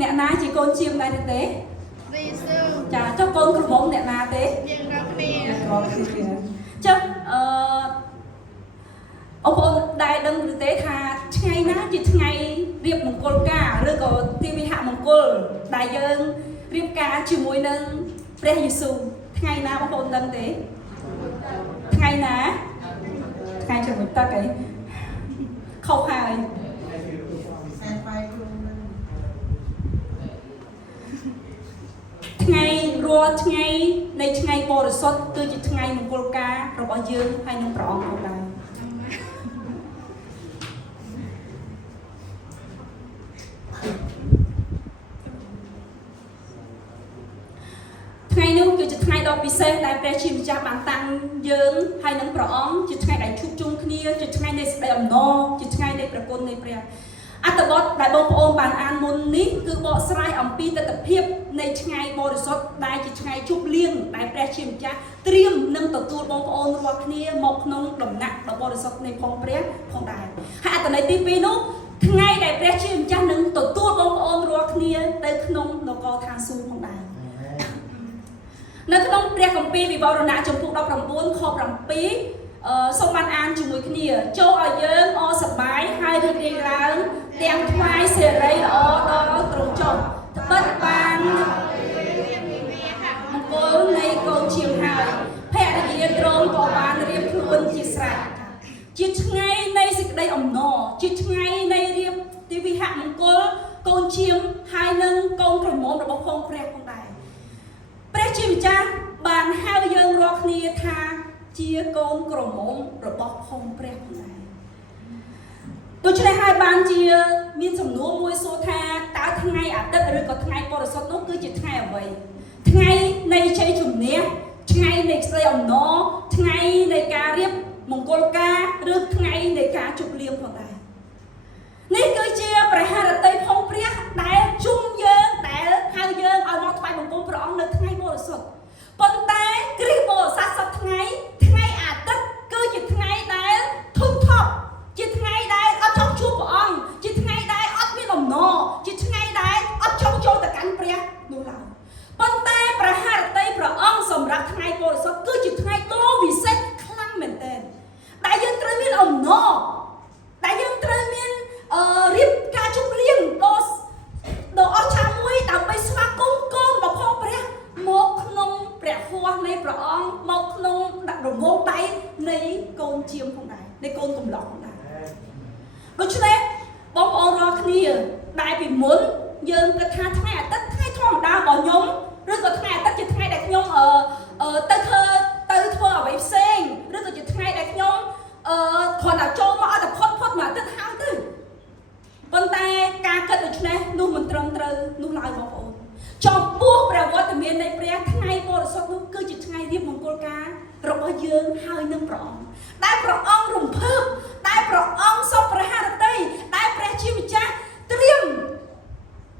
nè na chỉ con chim này thế chả cho con cứ mong nè na thế chứ ông đại đừng thế thà ngày na chỉ ngày riệp mông côn cả rồi có tivi hạ mông côn đại dân riệp cả chỉ mùi nâng pre Giêsu ngày na ông đừng thế ngày na ngày cho người ta cái khâu hài ngày rùa ngàyในngày bò được sốt từ chỉ ngày mùng côn ca rồi bỏ dương hay nông trọ không đây ngàyนู้คือngày đó bị xe đại pre chim cha bản tăng dương hay nông trọ chỉ ngày đại chụp chung kia chỉ ngày này đại ẩm no chỉ ngày nàyประคนในpreอัตบดได้บอกโอมบานอันมุนนี้คือบอกสลายอัมพีแต่เพียบในไงบริสุทธิ์ได้จิตไงชุบเลี้ยงได้แปรชิมจ้าเตรียมนำตัวบอกโอมรัวนี้หมกนงดมหนักบริสุทธิ์ในพงเปรี้ยพงได้หากแต่ในทีปีนู้ไงได้แปรชิมจ้านำตัวบอกโอมรัวนี้เติมนงแล้วก็ทางซูพงได้ในขนมเปรี้ยของปีวิบารณะจมพูดเราประมวลคอประมปีสมบัติอันจุ่มขึ้นเนี่ยโจเอาเยิ้มเอาสบายให้เรียงร้างเตียงควายเสียไรเอาดอตรงจบบัดบานมันโกนในโกนเชียงหายแพทย์เรียนตรงต่อบานเรียบครูนจิตสระจิตไงในสิ่งใดอ่ำนอจิตไงในเรียบทีวิหะมันโกนโกนเชียงหายนึงโกนกระหม่อมระบบพงแปรของใดแปรจิมจ้าบานห้าวยังรอกนี้ทาเชียโกนกระหม่อมระบบพงแปรของใดตัวชายhai ban chia មានសំណួរមួយសួរថាតើថ្ងៃអាទិត្យឬក៏ថ្ងៃបរិសុទ្ធនោះគឺជាថ្ងៃអ្វីថ្ងៃនៃជ័យជំនះថ្ងៃនៃក្តីអំណរថ្ងៃនៃការរៀបមង្គលការឬថ្ងៃនៃការជប់លៀងផងដែរនេះគឺជាព្រះハរតីផងព្រះដែលជុំយើងដែលហៅយើងឲ្យមកថ្វាយបង្គំព្រះអង្គនៅថ្ងៃបរិសុទ្ធប៉ុន្តែគ្រិស្តបរិស័ទសប្តាហ៍ថ្ងៃអាទិត្យគឺជាថ្ងៃដែលធំធប់ជាថ្ងៃដែលអត់ចង់ជួបព្រះអង្គជាថ្ងៃដែលអត់មានអំណរជាថ្ងៃដែលអត់ចង់ចូលទៅកាន់ព្រះនោះឡើយប៉ុន្តែព្រះハរតីព្រះអង្គសម្រាប់ថ្ងៃបរិសុទ្ធគឺជាថ្ងៃដ៏វិសេសខ្លាំងមែនទែនដែលយើងត្រូវមានអំណរដែលយើងត្រូវមានរៀបការជប់លៀងដ៏អស្ចារ្យមួយដើម្បីស្វាគមន៍កូនរបស់ផងព្រះមកក្នុងព្រះហស្ថនៃព្រះអង្គមកក្នុងរង្វង់ដៃនៃកូនជាមផងដែរនៃកូនកំឡោះផងដែរដូច្នេះបងប្អូនរាល់គ្នាដែលពីមុនយើងគិតថាថ្ងៃអាទិត្យថ្ងៃធម្មតារបស់ខ្ញុំឬក៏ថ្ងៃអាទិត្យជាថ្ងៃដែលខ្ញុំទៅធ្វើអ្វីផ្សេងឬក៏ជាថ្ងៃដែលខ្ញុំគ្រាន់តែចូលមកឲ្យតែផុតមួយអាទិត្យហើយទៅប៉ុន្តែការគិតដូច្នេះនោះមិនត្រឹមត្រូវនោះឡើយបងប្អូនចំពោះព្រះវត្តមាននៃព្រះថ្ងៃបរិសុទ្ធនោះគឺជាថ្ងៃរៀបមង្គលការរបស់យើងហើយនឹងព្រះអង្គដែលព្រះអង្គរំភើបដែលព្រះអង្គសពព្រះハរតីដែលព្រះជាម្ចាស់ត្រៀម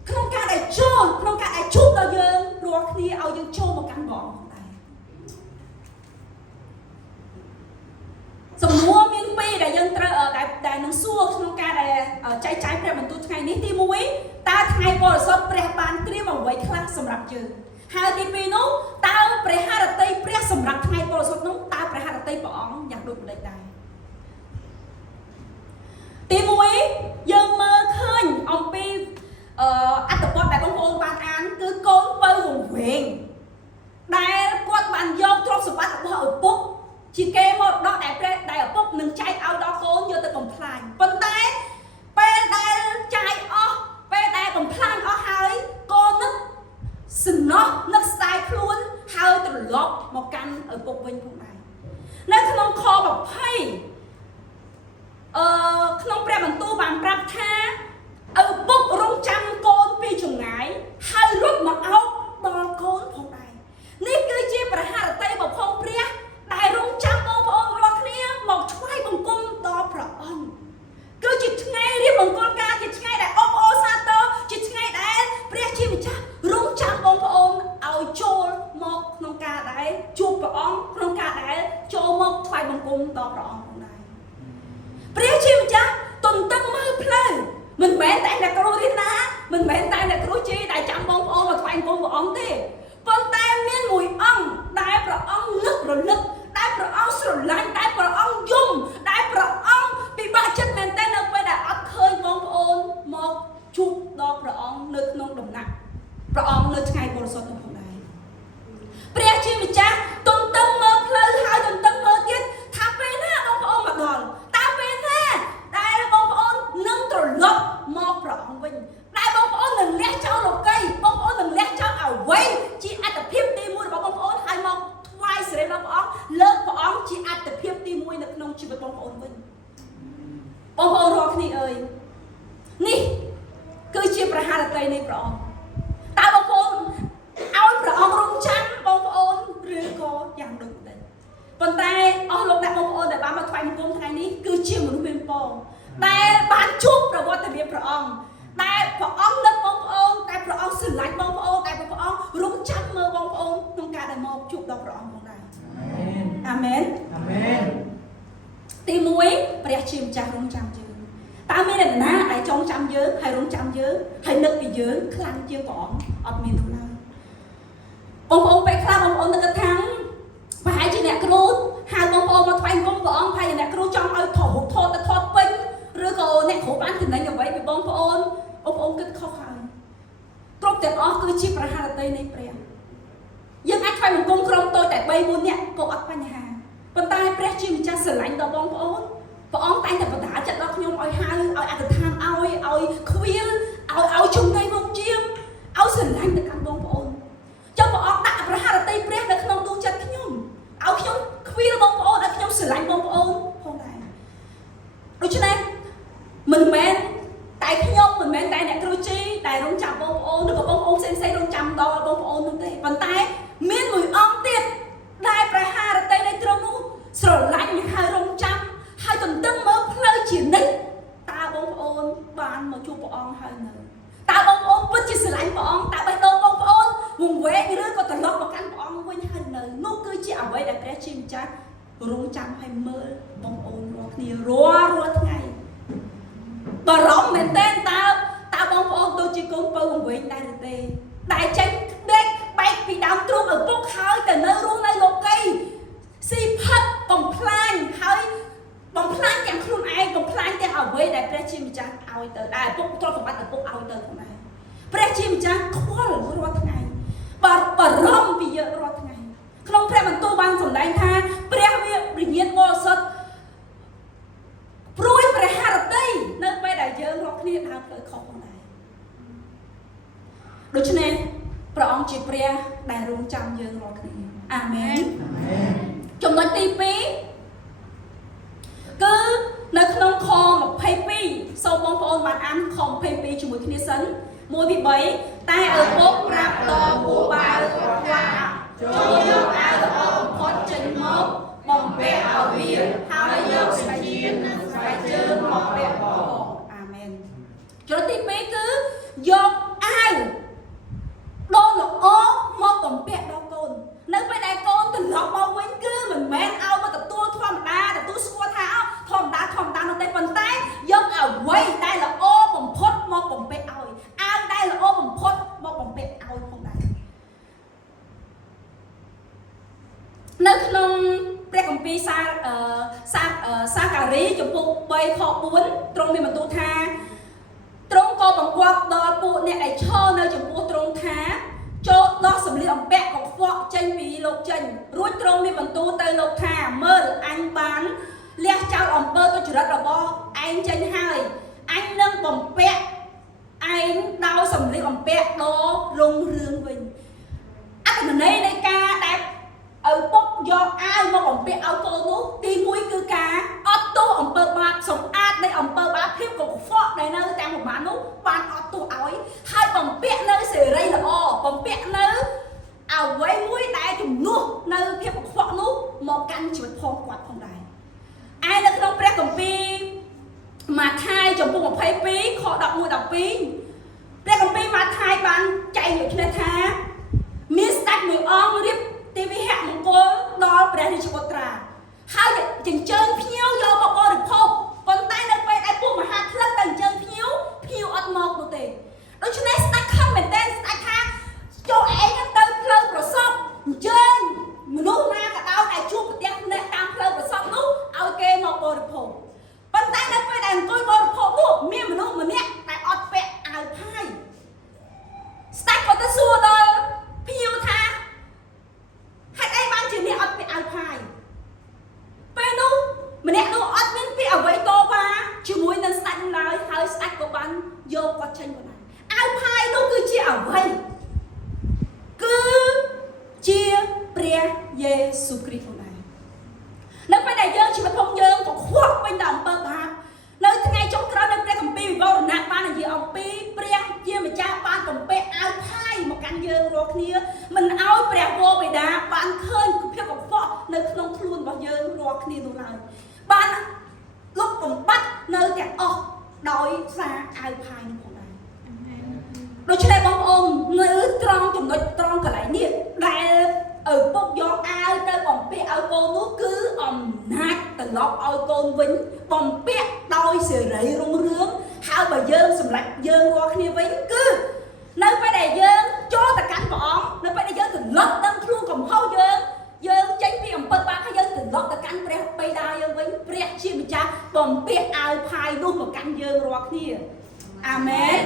ក្នុងការដែលចូលក្នុងការដែលជួបដល់យើងរាល់គ្នាឲ្យយើងចូលមកកាន់ព្រះអង្គដែរសំណួរមានពីរដែលយើងត្រូវដែលនឹងសួរក្នុងការដែលចែកចាយព្រះបន្ទូលថ្ងៃនេះទី1តើថ្ងៃបរិសុទ្ធព្រះបានត្រៀមអ្វីខ្លះសម្រាប់យើងហើយទី2នោះតើព្រះハរតីព្រះសម្រាប់ថ្ងៃបរិសុទ្ធនោះតើព្រះハរតីព្រះអង្គយ៉ាងដូចម្តេចដែរទី1យើងមើលឃើញអំពីអត្ថបទដែលបងប្អូនបានអានគឺកូនពៅវង្វេងដែលគាត់បានយកទ្រព្យសម្បត្តិរបស់ឪពុកជាគេមរតកដែលឪពុកនឹងចែកឲ្យដល់កូនយកទៅកំ ផ្លាញប៉ុន្តែពេលដែលចាយអស់ពេលដែលកំ ផ្លាញអស់ហើយកូននឹកសំណោះនឹកស្ដាយខ្លួនហើយត្រឡប់មកកាន់ឪពុកវិញផងដែរនៅក្នុងខ20ក្នុងព្រះបន្ទូលបានប្រាប់ថាឪពុករងចាំកូនពីចម្ងាយហើយរត់មកអោបដល់កូនផងដែរនេះគឺជាព្រះハរតីរបស់ផងព្រះដែលរងចាំបងប្អូនរាល់គ្នាមកថ្វាយបង្គំដល់ព្រះអង្គគឺជាថ្ងៃរៀបមង្គលការជាថ្ងៃដែលអបអរសាទរជាថ្ងៃដែលព្រះជាម្ចាស់រងចាំបងប្អូនឲ្យចូលមកក្នុងការដែលជួបព្រះអង្គក្នុងការដែលចូលមកថ្វាយបង្គំដល់ព្រះអង្គផងដែរព្រះជាម្ចាស់ទន្ទឹងមើលផ្លូវមិនមែនតែអ្នកគ្រូរៀនណាមិនមែនតែអ្នកគ្រូ នេះអើយនេះគឺជាប្រហារតីនៃព្រះអង្គតើបងប្អូនឲ្យព្រះអង្គរងចាំបងប្អូនឬក៏យ៉ាងដូចនេះប៉ុន្តែអស់លោកអ្នកបងប្អូនដែលបានមកថ្វាយបង្គំថ្ងៃនេះគឺជាមនុស្សមានពរដែលបានជួបប្រវត្តិមានព្រះអង្គដែលព្រះអង្គនឹកបងប្អូនតែព្រះអង្គស្រឡាញ់បងប្អូនតែព្រះអង្គរងចាំមើលបងប្អូនក្នុងការដែលមកជួបដល់ព្រះអង្គផងដែរអាមែនអាមែនទី1ព្រះជាម្ចាស់រងចាំយើងតើមានអ្នកណាដែលចងចាំយើងហើយរងចាំយើងហើយនឹកពីយើងខ្លាំងជាងព្រះអង្គអត់មាននោះឡើយបងប្អូនពេលខ្លះបងប្អូននឹកថាប្រហែលជាអ្នកគ្រូហៅបងប្អូនមកថ្វាយបង្គំព្រះអង្គហើយអ្នកគ្រូចង់ឲ្យថតពេញឬក៏អ្នកគ្រូបានចំណេញអ្វីពីបងប្អូនគិតខុសហើយគ្រប់ទាំងអស់គឺជាប្រហារតីនៃព្រះយើងអាចថ្វាយបង្គំក្រុមតូចតែ3 4នាក់ក៏អត់បញ្ហាប៉ុន្តែព្រះជាម្ចាស់ស្រឡាញ់ដល់បងប្អូនព្រះអង្គតែងតែបណ្ដាចិត្តដល់ខ្ញុំឲ្យហៅឲ្យអធិដ្ឋានឲ្យខ្វៀលឲ្យជំនុំវងជាមឲ្យស្រឡាញ់ទៅកាន់បងប្អូនចុះព្រះអង្គដាក់ប្រហារតីព្រះនៅក្នុងដួងចិត្តខ្ញុំឲ្យខ្ញុំខ្វៀលបងប្អូនឲ្យខ្ញុំស្រឡាញ់បងប្អូនផងដែរដូច្នេះមិនមែនតែខ្ញុំមិនមែនតែអ្នកគ្រូជីដែលរងចាំបងប្អូនឬក៏បងប្អូនផ្សេងរងចាំដល់បងប្អូននោះទេប៉ុន្តែមានមួយអង្គទៀតដែលប្រហារតីនៃទ្រង់នោះស្រឡាញ់ហើយរងចាំហើយទន្ទឹងមើលផ្លូវជានិច្ចតើបងប្អូនបានមកជួបព្រះអង្គហើយនៅតើបងប្អូនពិតជាស្រឡាញ់ព្រះអង្គតើបេះដូងបងប្អូនវង្វេងឬក៏ត្រឡប់មកកាន់ព្រះអង្គវិញហើយនៅនោះគឺជាអ្វីដែលព្រះជាម្ចាស់រងចាំហើយមើលបងប្អូនរាល់គ្នារាល់ថ្ងៃបារម្ភមែនទែនតើបងប្អូនដូចជាកូនពៅវង្វេងដែរឬទេដែលចេញដេកបែកពីដើមទ្រូងឪពុកហើយទៅនៅរស់នៅលោកីស៊ីផិតបំផ្លាញហើយបំផ្លាញទាំងខ្លួនឯងបំផ្លាញទាំងអ្វីដែលព្រះជាម្ចាស់ឲ្យទៅដែរឪពុកទ្រព្យសម្បត្តិឪពុកឲ្យទៅផងដែរព្រះជាម្ចាស់ខ្វល់រាល់ថ្ងៃបារម្ភពីយើងរាល់ថ្ងៃក្នុងព្រះបន្ទូលបានសម្ដែងថាព្រះវិញ្ញាណបរិសុទ្ធព្រួយព្រះハរតីនៅពេលដែលយើងរកគ្នាដើរផ្លូវខុសផងដែរដូច្នេះព្រះអង្គជាព្រះដែលរងចាំយើងរាល់គ្នាអាមែនចំណុចទី2គឺនៅក្នុងខ22សូមបងប្អូនបានអានខ22ជាមួយគ្នាសិន1 ពី 3តែឪពុកប្រាប់ដល់ពួកបាវថាចូលយកអាវល្អបំផុតចេញមកបំពាក់ឲ្យវាហើយយកស្បែកជើងនិងស្បែកជើងមកពាក់ផងអាមែនចំណុចទី2គឺយកអាវដ៏ល្អមកបំពាក់ដល់កូននៅពេលដែលកូនត្រឡប់មកវិញគឺមិនមែនឲ្យមកទទួលធម្មតាទទួលស្គាល់ថាធម្មតានោះទេប៉ុន្តែយកអ្វីដែលល្អបំផុតមកបំពាក់ឲ្យអាវដែលល្អបំផុតមកបំពាក់ឲ្យផងដែរនៅក្នុងព្រះគម្ពីរសាការីចំពុក3ខ4ទ្រង់មានបន្ទូលថាទ្រង់ក៏បង្គាប់ដល់ពួកអ្នកដែលឈរនៅចំពោះទ្រង់ថាចូលដោះសម្លៀកបំពាក់កខ្វក់ចេញពីលោកចេញរួចទ្រង់មានបន្ទូលទៅលោកថាមើលអញបានលះចោលអំពើទុច្ចរិតរបស់ឯងចេញហើយអញនឹងបំពាក់ឯងដោយសម្លៀកបំពាក់ដ៏រុងរឿងវិញអត្ថន័យនៃការដែលឪពុកយកអាវមកបំពាក់ឲ្យកូននោះទី1គឺការអត់ទោសអំពើបាបសម្អាតនៃអំពើបាបភាពកខ្វក់ដែលនៅទាំងប្រមាណនោះបានអត់ទោសឲ្យហើយបំពាក់នៅសេរីល្អបំពាក់នៅអ្វីមួយដែលជំនួសនៅភាពកខ្វក់នោះមកកាន់ជីវិតផងគាត់ផងដែរឯនៅក្នុងព្រះគម្ពីរម៉ាថាយចំពុក22ខ11 12ព្រះគម្ពីរម៉ាថាយបានចែងដូចនេះថាមានស្ដេចមួយអង្គរៀបទេវហមង្គលដល់ព្រះរាជបុត្រាហើយចិញ្ចើមភ្ញៀវយកមកបរិភោគប៉ុន្តែនៅពេលដែលពួកមហាក្លិនទៅចិញ្ចើមភ្ញៀវអត់មកនោះទេដូច្នេះស្ដេចខំមែនទែនស្ដេចថាចូលឯងទៅផ្លូវប្រសពអញ្ជើញមនុស្សណាក៏ដោយដែលជួបប្រទះអ្នកតាមផ្លូវប្រសពនោះឲ្យគេមកបរិភោគប៉ុន្តែនៅពេលដែលអង្គុយបរិភោគនោះមានមនុស្សម្នាក់ដែលអត់ពាក់អាវផាយស្ដេចក៏ទៅសួរដល់ភ្ញៀវថាហេតុអីបានជាអ្នកអត់ពាក់អាវផាយពេលនោះម្នាក់នោះអត់មានពាក្យអ្វីតវ៉ាជាមួយនឹងស្ដេចឡើយហើយស្ដេចក៏បានយកគាត់ចេញក៏ដែរអាវផាយនោះគឺជាអ្វីគឺជាព្រះយេស៊ូវគ្រីស្ទផងដែរនៅពេលដែលយើងជីវិតផងយើងក៏ខ្វក់ពេញដោយអំពើបាបនៅថ្ងៃចុងក្រោយនៅ គ្នាមិនឲ្យព្រះវរបិតាបានឃើញភាពកខ្វក់នៅក្នុងខ្លួនរបស់យើងរាល់គ្នានោះឡើយបានលុបបំបត្តិនៅទាំងអស់ដោយសារអាវផាយនោះផងដែរដូច្នេះបងប្អូននៅត្រង់ចំណុចត្រង់កន្លែងនេះដែលឪពុកយកអាវទៅបំពាក់ឲ្យកូននោះគឺអំណាចត្រឡប់ឲ្យកូនវិញបំពាក់ដោយសេរីរុងរឿងហើយបើយើងសម្រេចយើងរាល់គ្នាវិញគឺនៅពេលដែលយើងចូលទៅកាន់ព្រះអង្គនៅពេលដែលយើងត្រឡប់ដឹងខ្លួនកំហុសយើងចេញពីអំពើបាបហើយយើងត្រឡប់ទៅកាន់ព្រះបិតាយើងវិញព្រះជាម្ចាស់បំពាក់អាវផាយនោះមកកាន់យើងរាល់គ្នាអាមែន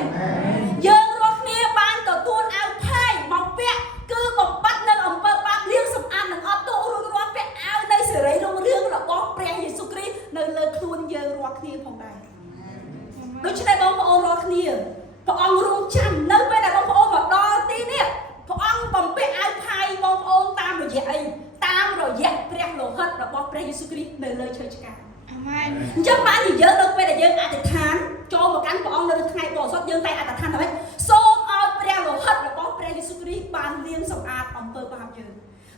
យើងរាល់គ្នាបានទទួលអាវផាយមកពាក់គឺបំបត្តិនៅអំពើបាបលាងសម្អាតនឹងអត់ទោសរួចរាល់ពាក់អាវនៃសេរីរុងរឿងរបស់ព្រះយេស៊ូវគ្រីស្ទនៅលើខ្លួនយើងរាល់គ្នាផងដែរដូច្នេះបងប្អូនរាល់គ្នាព្រះអង្គរងចាំនៅពេលដែលបងប្អូនមកដល់ទីនេះព្រះអង្គបំពាក់អាវផាយបងប្អូនតាមរយៈអីតាមរយៈព្រះលោហិតរបស់ព្រះយេស៊ូវគ្រីស្ទនៅលើឈើឆ្កាងអាមែនអញ្ចឹងបានជាយើងនៅពេលដែលយើងអធិដ្ឋានចូលមកកាន់ព្រះអង្គនៅថ្ងៃបរិសុទ្ធយើងតែអធិដ្ឋានថាម៉េចសូមឲ្យព្រះលោហិតរបស់ព្រះយេស៊ូវគ្រីស្ទបានលាងសម្អាតអំពើបាបយើង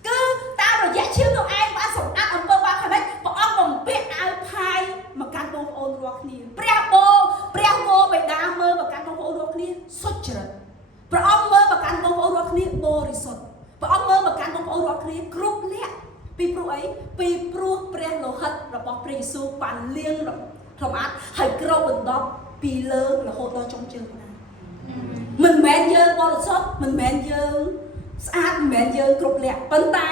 គឺតាមរយៈឈាមនោះឯងបានសម្អាតអំពើបាបថាម៉េចព្រះអង្គបំពាក់អាវផាយមកកាន់បងប្អូនរាល់គ្នាព្រះវរបិតាមើលមកកាន់បងប្អូនរាល់គ្នាសុចរិតព្រះអង្គមើលមកកាន់បងប្អូនរាល់គ្នាបរិសុទ្ធព្រះអង្គមើលមកកាន់បងប្អូនរាល់គ្នាគ្រប់លក្ខពីព្រោះអីពីព្រោះព្រះលោហិតរបស់ព្រះយេស៊ូវបានលាងសម្អាតហើយគ្របដណ្ដប់ពីលើរហូតដល់ចុងជើងផងដែរមិនមែនយើងបរិសុទ្ធមិនមែនយើងស្អាតមិនមែនយើងគ្រប់លក្ខប៉ុន្តែ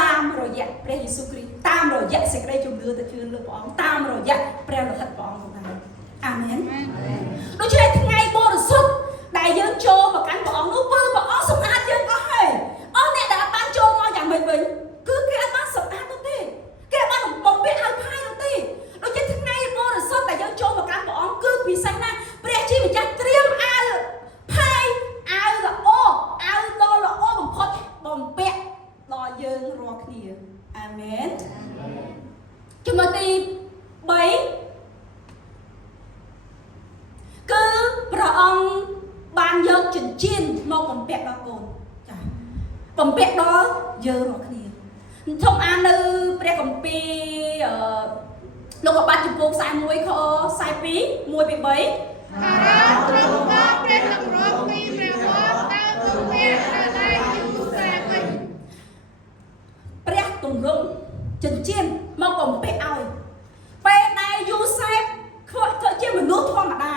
តាមរយៈព្រះយេស៊ូវគ្រីស្ទតាមរយៈសេចក្តីជំនឿទៅជឿលើព្រះអង្គតាមរយៈព្រះលោហិតព្រះអង្គផងដែរអាមែនដូច្នេះថ្ងៃបរិសុទ្ធដែលយើងចូលមកកាន់ព្រះអង្គនោះគឺព្រះអង្គសម្អាតយើងអស់ហើយអស់អ្នកដែលបានចូលមកយ៉ាងម៉េចវិញគឺគេអត់បានសម្អាតនោះទេគេអត់បានបំពាក់អាវផាយនោះទេដូចជាថ្ងៃបរិសុទ្ធដែលយើងចូលមកកាន់ព្រះអង្គគឺពិសេសណាស់ព្រះជាម្ចាស់ត្រៀមអាវផាយអាវល្អអាវដ៏ល្អបំផុតបំពាក់ដល់យើងរាល់គ្នាអាមែនចំណុចទី3គឺព្រះអង្គបានយកចិញ្ចៀនមកបំពាក់ដល់កូនចាបំពាក់ដល់យើងរាល់គ្នាខ្ញុំអាននៅព្រះគម្ពីរលោកអបាត់ចំពោះ41ខ42 1-3ព្រះអង្គព្រះតម្រង់ពីព្រះវរតើទៅវាដែលយូសេហ្វវិញព្រះតម្រង់ចិញ្ចៀនមកបំពាក់ឲ្យពេលដែលយូសេហ្វធ្វើជាមនុស្សធម្មតា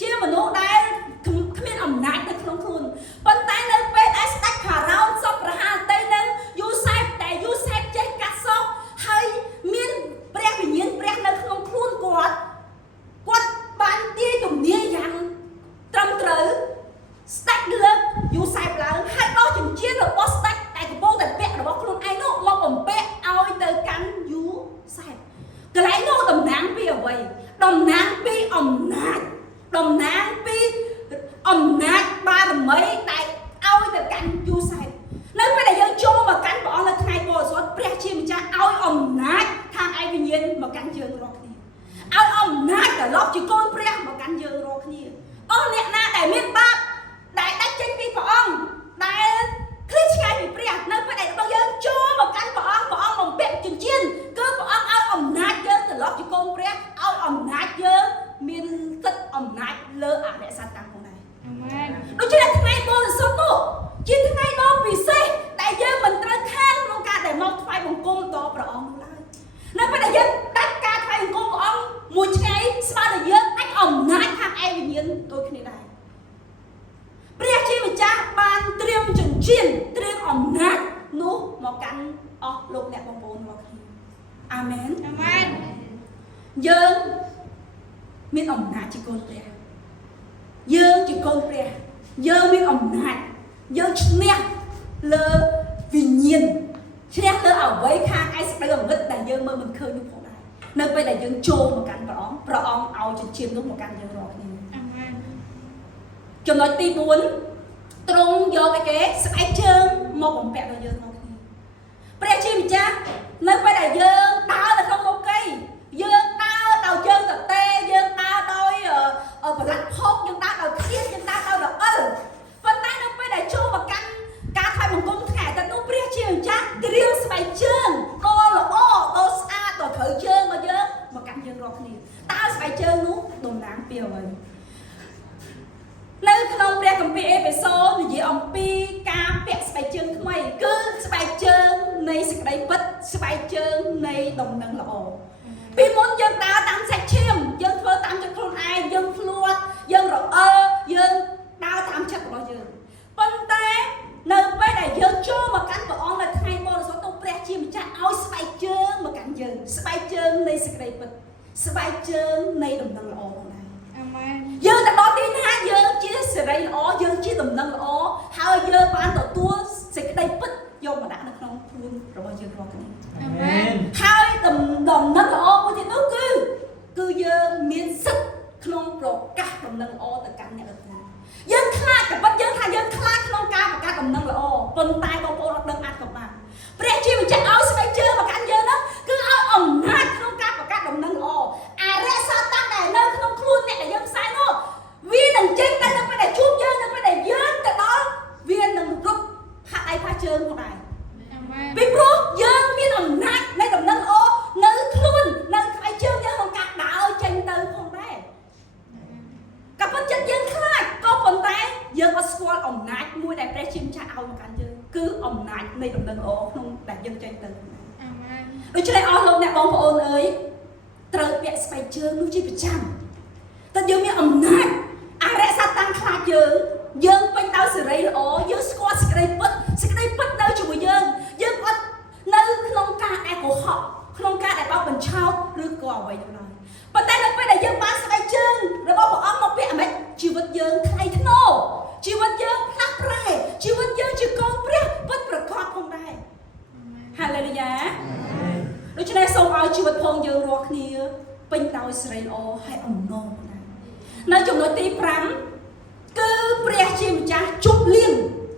ជាមនុស្សដែលគ្មានអំណាចនៅក្នុងខ្លួនប៉ុន្តែនៅពេលដែលស្ដេចផារ៉ោនសពប្រហារទៅនឹងយូសេហ្វតែយូសេហ្វចេះកាត់សក់ហើយមានព្រះវិញ្ញាណព្រះនៅក្នុងខ្លួនគាត់បានទាយទំនាយយ៉ាងត្រឹមត្រូវស្ដេចលើកយូសេហ្វឡើងហើយដោះចិញ្ចៀនរបស់ស្ដេចដែលកំពុងតែពាក់របស់ខ្លួនឯងនោះមកបំពាក់ឲ្យទៅកាន់យូសេហ្វកន្លែងនោះតំណាងពីអ្វីតំណាងពីអំណាចតំណាងពីអំណាចបារមីដែលឲ្យទៅកាន់យូសេហ្វនៅពេលដែលយើងចូលមកកាន់ព្រះអង្គនៅថ្ងៃបរិសុទ្ធព្រះជាម្ចាស់ឲ្យអំណាចខាងឯវិញ្ញាណមកកាន់យើងរាល់គ្នាឲ្យអំណាចត្រឡប់ជាកូនព្រះមកកាន់យើងរាល់គ្នាអស់អ្នកណាដែលមានបាបដែលដាច់ចេញពីព្រះអង្គដែលឃ្លាតឆ្ងាយពីព្រះនៅពេលដែលរបស់យើងចូលមកកាន់ព្រះអង្គបំពាក់ចិញ្ចៀនគឺព្រះអង្គឲ្យអំណាចយើងត្រឡប់ជាកូនព្រះឲ្យអំណាចយើងមានទឹកអំណាចលើអរិយសត្វទាំងផងដែរអាមែនដូច្នេះថ្ងៃបរិសុទ្ធនោះជាថ្ងៃដ៏ពិសេសដែលយើងមិនត្រូវខានក្នុងការដែលមកថ្វាយបង្គំដល់ព្រះអង្គនោះឡើយនៅពេលដែលយើងដាច់ការថ្វាយបង្គំព្រះអង្គមួយថ្ងៃស្មើនឹងយើងអាចអំណាចខាងឯវិញ្ញាណដូចគ្នាដែរព្រះជាម្ចាស់បានត្រៀមចិញ្ចៀនត្រៀមអំណាចនោះមកកាន់អស់លោកអ្នកបងប្អូនរាល់គ្នាអាមែនអាមែនយើងមានអំណាចជាកូនព្រះយើងជាកូនព្រះយើងមានអំណាចយើងឈ្នះលើវិញ្ញាណឈ្នះលើអ្វីខាងឯសេចក្តីអំណិតដែលយើងមើលមិនឃើញនោះផងដែរនៅពេលដែលយើងចូលមកកាន់ព្រះអង្គឲ្យចិញ្ចៀននោះមកកាន់យើងរាល់គ្នាអាមែនចំណុចទី4ទ្រង់យកឯគេស្បែកជើងមកបំពាក់ដល់យើងរាល់គ្នាព្រះជាម្ចាស់នៅពេលដែលយើងដើរនៅក្នុងលោកីយើងដើរដោយជើងទទេយើងដើរដោយប្រឡាក់ផុកយើងដើរដោយខ្ជិលយើងដើរដោយរអិលប៉ុន្តែនៅពេលដែលចូលមកកាន់ ជើងនោះតំណាងពីអ្វីនៅក្នុងព្រះគម្ពីរអេផេសូននិយាយអំពីការពាក់ស្បែកជើងថ្មីគឺស្បែកជើងនៃសេចក្តីពិតស្បែកជើងនៃដំណឹងល្អពីមុនយើងដើរតាមសាច់ឈាមយើងធ្វើតាមចិត្តខ្លួនឯងយើងភ្លាត់យើងរអើយើងដើរតាមចិត្តរបស់យើងប៉ុន្តែនៅពេលដែលយើងចូលមកកាន់ព្រះអង្គនៅថ្ងៃបរិសុទ្ធនោះព្រះជាម្ចាស់ឲ្យស្បែកជើងមកកាន់យើងស្បែកជើងនៃសេចក្តីពិតស្បែកជើងនៃដំណឹងល្អផងដែរអាមែនយើងទៅដល់ទីណាយើងជាសេរីល្អយើងជាដំណឹងល្អហើយយើងបានទទួលសេចក្តីពិតយកមកដាក់នៅក្នុងខ្លួនរបស់យើងរាល់គ្នាអាមែនហើយដំណឹងល្អមួយទៀតនោះគឺយើងមានសិទ្ធិក្នុងប្រកាសដំណឹងល្អទៅកាន់អ្នកដទៃយើងខ្លាចតែប៉ុតយើងថាយើងខ្លាចក្នុងការប្រកាសដំណឹងល្អប៉ុន្តែបងប្អូនអត់ដឹងអាចក៏បានព្រះជាម្ចាស់ឲ្យស្បែកជើងមកកាន់យើងនោះគឺឲ្យអំណាចក្នុងការប្រកាសដំណឹងល្អអរិយសាតាំងដែលនៅក្នុងខ្លួនអ្នកដែលយើងផ្សាយនោះវានឹងចេញទៅនៅពេលដែលជួបយើងនៅពេលដែលយើងទៅដល់វានឹងរត់ហាក់ដៃផាជើងផងដែរពីព្រោះយើងមានអំណាចនៃដំណឹងល្អនៅខ្លួននៅក្បែរជើងយើងក្នុងការដើរចេញទៅផងដែរក៏ប៉ុន្តែយើងខ្លាចក៏ប៉ុន្តែយើងអត់ស្គាល់អំណាចមួយដែលព្រះជាម្ចាស់ឲ្យមកកាន់យើងគឺអំណាចនៃដំណឹងល្អក្នុងដែលយើងចេញទៅអាមែនដូច្នេះអស់លោកអ្នកបងប្អូនអើយត្រូវពាក់ស្បែកជើងនោះជាប្រចាំតែយើងមានអំណាចអរិយសត្វតាំងខ្លាចយើងពេញដោយសេរីល្អយើងស្គាល់សេចក្តីពិតនៅជាមួយយើងអត់នៅក្នុងការអកុហកក្នុងការដែលបោកបញ្ឆោតឬក៏អ្វីទៅឡើយប៉ុន្តែនៅពេលដែលយើងបានស្បែកជើងរបស់ព្រះអង្គមកពាក់អាម៉េចជីវិតយើងថ្លៃថ្នូរជីវិតយើងផ្លាស់ប្រែជីវិតយើងជាកូនព្រះពិតប្រាកដផងដែរហាឡេលូយ៉ាដូច្នេះសូមឲ្យជីវិតផងយើងរាល់គ្នាពេញដោយសេរីល្អហើយអំណរផងដែរនៅចំណុចទី5គឺព្រះជាម្ចាស់ជប់លៀង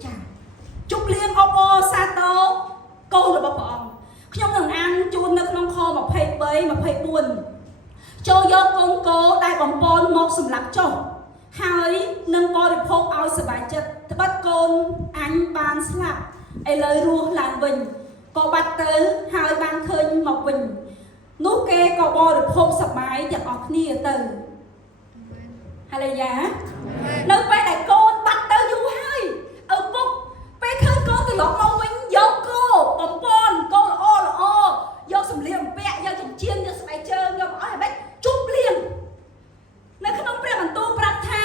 ចាជប់លៀងអបអរសាទរកូនរបស់ព្រះអង្គខ្ញុំនឹងអានជូននៅក្នុងខ23 24ចូលយកកូនគោដែលបំពន់មកសម្លាប់ចុះហើយនឹងបរិភោគឲ្យសប្បាយចិត្តត្បិតកូនអញបានស្លាប់ឥឡូវរស់ឡើងវិញក៏បាត់ទៅហើយបានឃើញមកវិញនោះគេក៏បរិភោគសប្បាយទាំងអស់គ្នាទៅហាឡេលូយ៉ានៅពេលដែលកូនបាត់ទៅយូរហើយឪពុកពេលឃើញកូនត្រឡប់មកវិញយកគោបំពន់កូនល្អយកសម្លៀកបំពាក់យកចិញ្ចៀនយកស្បែកជើងយកអស់ហើយជប់លៀងនៅក្នុងព្រះបន្ទូលប្រាប់ថា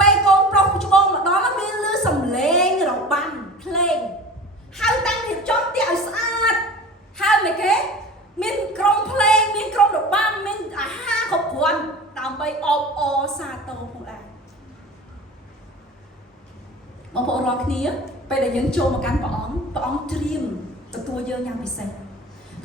ពេលកូនប្រុសច្បងមកដល់មានលឺសំឡេងរបាំភ្លេងហើយតាំងរៀបចំផ្ទះឲ្យស្អាតហើយមិនគេមានក្រុមភ្លេងមានក្រុមរបាំមានអាហារគ្រប់គ្រាន់ដើម្បីអបអរសាទរផងដែរបងប្អូនរាល់គ្នាពេលដែលយើងចូលមកកាន់ព្រះអង្គត្រៀមទទួលយើងយ៉ាងពិសេស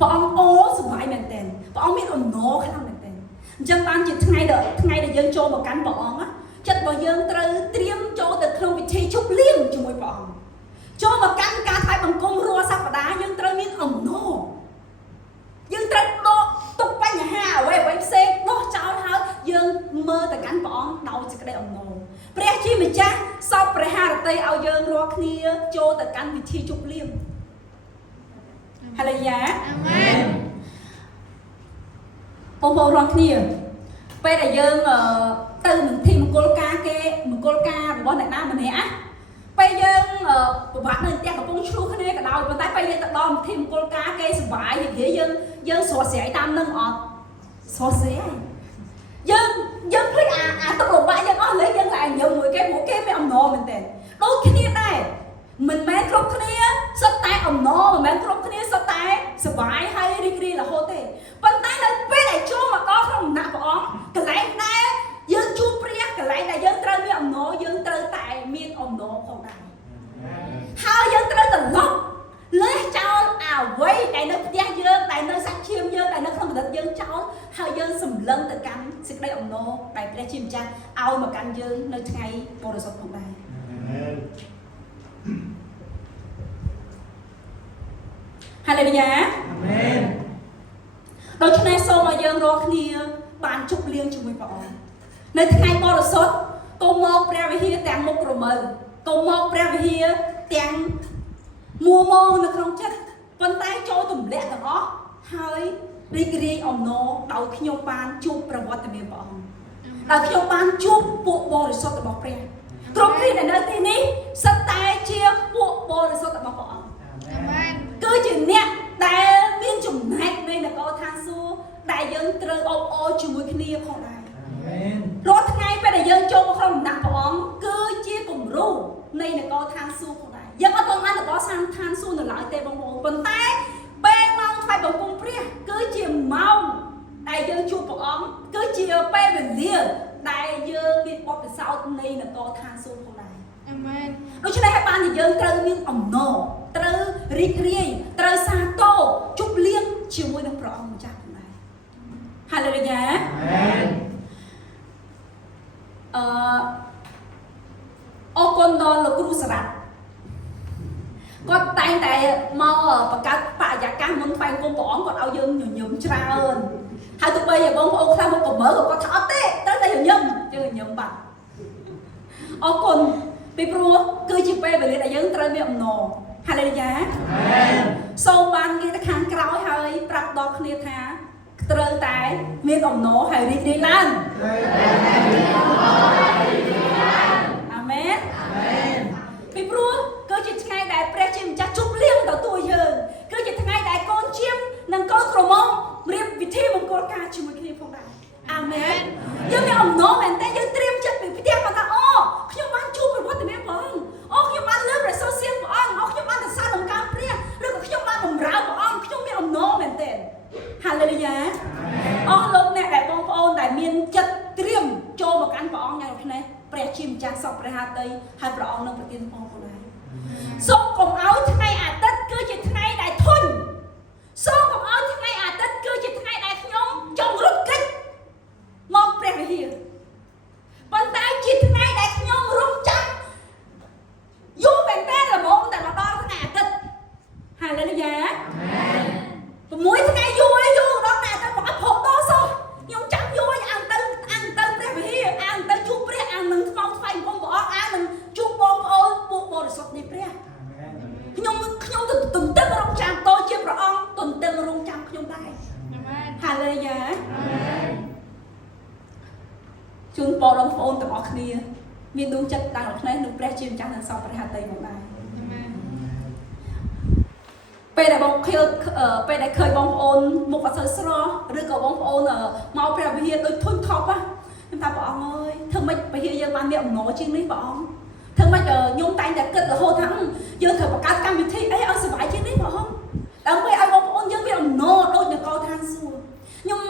ព្រះអង្គអូសប្បាយមែនទែនព្រះអង្គមានអំណរខ្លាំងមែនទែនអញ្ចឹងបានជាថ្ងៃដែលយើងចូលមកកាន់ព្រះអង្គចិត្តរបស់យើងត្រូវត្រៀមចូលទៅក្នុងពិធីជប់លៀងជាមួយព្រះអង្គចូលមកកាន់ការថ្វាយបង្គំរាល់សប្តាហ៍យើងត្រូវមានអំណរយើងត្រូវដកទុកបញ្ហាអ្វីផ្សេងដោះចោលហើយយើងមើលទៅកាន់ព្រះអង្គដោយសេចក្តីអំណរព្រះជាម្ចាស់សពព្រះハរតីឲ្យយើងរាល់គ្នាចូលទៅកាន់ពិធីជប់លៀងហាឡេលូយ៉ាអាមែនបងប្អូនរាល់គ្នាពេលដែលយើងទៅនឹងទីមង្គលការមង្គលការរបស់អ្នកណាម្នាក់ពេលយើងពិបាកនៅផ្ទះកំពុងឆ្លោះគ្នាក៏ដោយប៉ុន្តែពេលយើងទៅដល់ទីមង្គលការគេសុបាយនិយាយយើងស្រស់ស្រាយតាមនឹងអត់ស្រស់ស្រាយយើងភ្លេចអាទុកលំបាកយើងអស់លើយើងlạiញឹមមួយគេព្រោះគេមានអំណរមែនតើដូចគ្នាដែរមិនមែនគ្រប់គ្នាសុទ្ធតែអំណរមិនមែនគ្រប់គ្នាសុទ្ធតែសុបាយហើយរីករាយរហូតទេប៉ុន្តែនៅពេលដែលចូលមកដល់ក្នុងដំណាក់ព្រះអង្គកន្លែងដែលយើងជួបព្រះកន្លែងដែលយើងត្រូវមានអំណរយើងត្រូវតែមានអំណរផងដែរហើយយើងត្រូវត្រឡប់លេះចោលអ្វីដែលនៅផ្ទះយើងដែលនៅសាច់ឈាមយើងដែលនៅក្នុងកណ្ដិតយើងចោលហើយយើងសម្លឹងទៅកាន់សេចក្តីអំណរដែលព្រះជាម្ចាស់ឲ្យមកកាន់យើងនៅថ្ងៃបរិសុទ្ធផងដែរហាឡេលូយ៉ាអាមែនដូច្នេះសូមឲ្យយើងរាល់គ្នាបានជប់លៀងជាមួយព្រះអង្គនៅថ្ងៃបរិសុទ្ធកុំមកព្រះវិហារទាំងមុខរមើលកុំមកព្រះវិហារទាំងមួម៉ងនៅក្នុងចិត្តប៉ុន្តែចូលទម្លាក់ទាំងអស់ហើយរីករាយអំណរដោយខ្ញុំបានជួបប្រវត្តិមានព្រះ ខ្ញុំបានជួបពួកបរិសុទ្ធរបស់ព្រះគ្រប់គ្នាដែលនៅទីនេះសិតតែជាពួកបរិសុទ្ធរបស់ព្រះអង្គអាមែនគឺជាអ្នកដែលមានចំណែកនៃនគរឋានសួគ៌ដែលយើងត្រូវអបអរជាមួយគ្នាផងដែរអាមែនរាល់ថ្ងៃពេលដែលយើងចូលមកក្នុងដំណាក់ព្រះអង្គគឺជាគំរូនៃនគរឋានសួគ៌ផងដែរយើងអត់ទាន់បានទៅដល់ឋានសួគ៌នៅឡើយទេបងប្អូនប៉ុន្តែពេលម៉ោងថ្វាយបង្គំព្រះគឺជាម៉ោងដែលយើងជួបព្រះអង្គគឺជាពេលវេលាដែលយើងមានបទពិសោធន៍នៃនគរឋានសួគ៌ផងដែរអាមែនដូច្នេះហើយបានជាយើងត្រូវមានអំណរត្រូវរីករាយត្រូវសាទរជប់លៀងជាមួយនឹងព្រះអង្គម្ចាស់ផងដែរហាឡេលូយ៉ាអាមែនអរគុណដល់លោកគ្រូសារ៉ាត់គាត់តែងតែមកបង្កើតបរិយាកាសមុនថ្វាយបង្គំព្រះអង្គគាត់ឲ្យយើងញញឹមច្រើនហើយទោះបីបងប្អូនខ្លះមកកំមើគាត់ថាអត់ទេត្រូវតែញញឹមយើងញញឹមបាទអរគុណពីព្រោះគឺជាពេលវេលាដែលយើងត្រូវមានអំណរហាឡេលូយ៉ាអាមែនសូមបានគេទៅខាងក្រោយហើយប្រាប់ដល់គ្នាថាត្រូវតែមានអំណរហើយរីករាយឡើងអាមែនអាមែនពីព្រោះគឺជាថ្ងៃដែលព្រះជាម្ចាស់ជប់លៀងដល់ទួយើងគឺជាថ្ងៃដែលកូនជៀមនិងកូនក្រមុំរៀបពិធីមង្គលការជាមួយគ្នាផងដែរអាមែនយើងមានអំណរមែនតែយើងត្រៀមចិត្តពីផ្ទះមកថាអូខ្ញុំបានជួបព្រះវត្តមានព្រះអង្គអូខ្ញុំបានលើកព្រះសូរសៀងព្រះអង្គអូខ្ញុំបានទៅសារដំណើរព្រះឬក៏ខ្ញុំបានបម្រើព្រះអង្គខ្ញុំមានអំណរមែនទេហាឡេលូយ៉ាអស់លោកអ្នកដែលបងប្អូនដែលមានចិត្តត្រៀមចូលមកកាន់ព្រះអង្គយ៉ាងនេះព្រះជាម្ចាស់សពព្រះハតីហើយព្រះអង្គនឹងប្រទានពរផងដែរសូមកុំឲ្យថ្ងៃអាទិត្យគឺជាថ្ងៃដែលធុញសូមកុំឲ្យថ្ងៃអាទិត្យគឺជាថ្ងៃដែលខ្ញុំចង់រត់គេចមកព្រះវិហារប៉ុន្តែជាថ្ងៃដែលខ្ញុំរងចាំយូរមែនតើល្មមតែមកដល់ថ្ងៃអាទិត្យហាឡេលូយ៉ាអាមែន6ថ្ងៃយូរដល់ថ្ងៃអាទិត្យមកអត់ព្រមដល់សោះខ្ញុំចាំយូរអានទៅព្រះវិហារអានទៅជួបព្រះអាននឹងថ្មថ្វាយបង្គំព្រះអង្គអាននឹងជួបបងប្អូនពួកបរិសុទ្ធនៃព្រះខ្ញុំទៅទន្ទឹងរង់ចាំតជាព្រះអង្គទន្ទឹងរង់ចាំខ្ញុំដែរអាមែនហាឡេលូយ៉ាអាមែនជូនពរដល់បងប្អូនទាំងអស់គ្នាមានដួងចិត្តដល់ខ្នេះនឹងព្រះជាម្ចាស់និងសពព្រះハតីមកដែរអាមែនពេលដែលពេលដែលឃើញបងប្អូនមុខអត់សូវស្រស់ឬក៏បងប្អូនមកព្រះវិហារដូចធុញថប់ខ្ញុំថាព្រះអង្គអើយធ្វើម៉េចវិហារយើងបានមានអំណរជាងនេះព្រះអង្គធ្វើម៉េចខ្ញុំតែងតែគិតរហូតថាយើងត្រូវបង្កើតកម្មវិធីអីឲ្យសុបាយជាងនេះព្រះអង្គដើម្បីឲ្យបងប្អូនយើងមានអំណរដូចនគរឋានសួគ៌ខ្ញុំ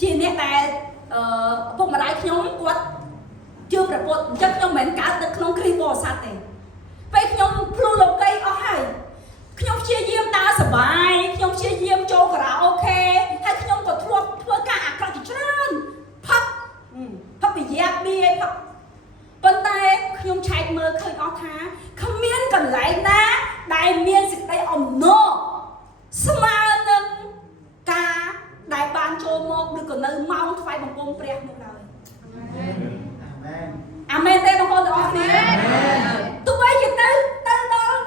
ជាអ្នកដែលពុកម្ដាយខ្ញុំគាត់ជឿព្រះពុទ្ធអញ្ចឹងខ្ញុំមិនមែនកើតនៅក្នុងគ្រីស្ទបរិស័ទទេពេលខ្ញុំភ្លុះលោកីអស់ហើយខ្ញុំព្យាយាមដើរសបាយខ្ញុំព្យាយាមចូលខារ៉ាអូខេហើយខ្ញុំក៏ធ្លាប់ធ្វើការអាក្រក់ជាច្រើនផឹកបិយាបៀផឹកប៉ុន្តែខ្ញុំឆែកមើលឃើញអស់ថាគ្មានកន្លែងណាដែលមានសេចក្តីអំណរស្មើនឹងការដែលបានចូលមកឬក៏នៅម៉ោងថ្វាយបង្គំព្រះនោះឡើយអាមែនទេបងប្អូនទាំងអស់គ្នាទោះបីជាទៅដល់